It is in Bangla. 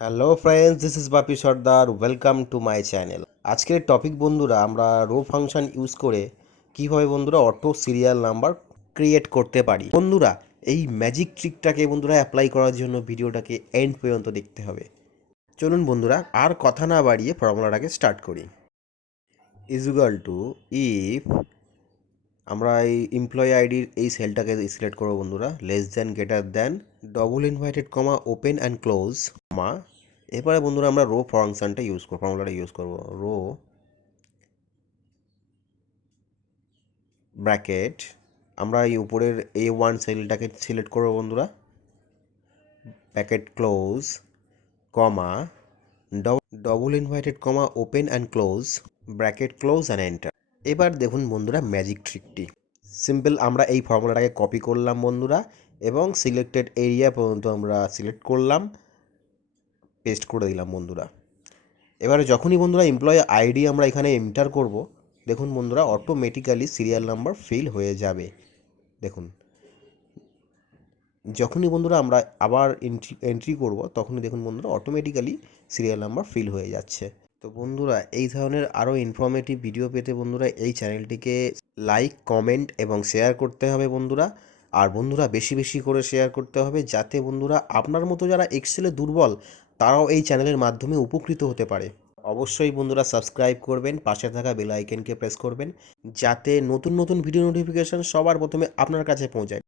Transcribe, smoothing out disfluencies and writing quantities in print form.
Hello friends, this is Bapi Sardar. Welcome to my channel. আজকের টপিক বন্ধুরা, আমরা রো ফাংশন ইউজ করে কিভাবে বন্ধুরা অটো সিরিয়াল নাম্বার ক্রিয়েট করতে পারি। বন্ধুরা, এই ম্যাজিক ট্রিকটাকে বন্ধুরা অ্যাপ্লাই করার জন্য ভিডিওটাকে এন্ড পর্যন্ত দেখতে হবে। চলুন বন্ধুরা, আর কথা না বাড়িয়ে ফর্মুলাটাকে স্টার্ট করি। ইজ ইকুয়াল টু, ইফ আমরা এই এমপ্লয়ি আইডির এই সেলটাকে সিলেক্ট করবো বন্ধুরা, less than greater than double invited comma open and close comma. এরপরে বন্ধুরা আমরা রো ফাংশনটা ইউজ করবো, ফর্মুলাটা ইউজ করবো, রো ব্র্যাকেট। আমরা এই উপরের A1 সেলটাকে সিলেক্ট করবো বন্ধুরা, bracket close comma double invited comma open and close bracket close and enter. এবার দেখুন বন্ধুরা ম্যাজিক ট্রিকটি সিম্পল। আমরা এই ফর্মুলাটাকে কপি করলাম বন্ধুরা এবং সিলেক্টেড এরিয়া পর্যন্ত আমরা সিলেক্ট করলাম, পেস্ট করে দিলাম বন্ধুরা। এবারে যখনই বন্ধুরা এমপ্লয়ি আইডি আমরা এখানে এন্টার করব, দেখুন বন্ধুরা অটোমেটিক্যালি সিরিয়াল নাম্বার ফিল হয়ে যাবে। দেখুন, যখনই বন্ধুরা আমরা আবার এন্ট্রি করব, তখনই দেখুন বন্ধুরা অটোমেটিক্যালি সিরিয়াল নাম্বার ফিল হয়ে যাচ্ছে। তো বন্ধুরা, এই ধরনের আরও ইনফরমেটিভ ভিডিও পেতে বন্ধুরা এই চ্যানেলটিকে লাইক, কমেন্ট এবং শেয়ার করতে হবে বন্ধুরা। আর বন্ধুরা বেশি বেশি করে শেয়ার করতে হবে, যাতে বন্ধুরা আপনার মতো যারা এক্সেলে দুর্বল তারাও এই চ্যানেলের মাধ্যমে উপকৃত হতে পারে। অবশ্যই বন্ধুরা সাবস্ক্রাইব করবেন, পাশে থাকা বেল আইকনকে প্রেস করবেন, যাতে নতুন নতুন ভিডিও নোটিফিকেশন সবার প্রথমে আপনার কাছে পৌঁছায়।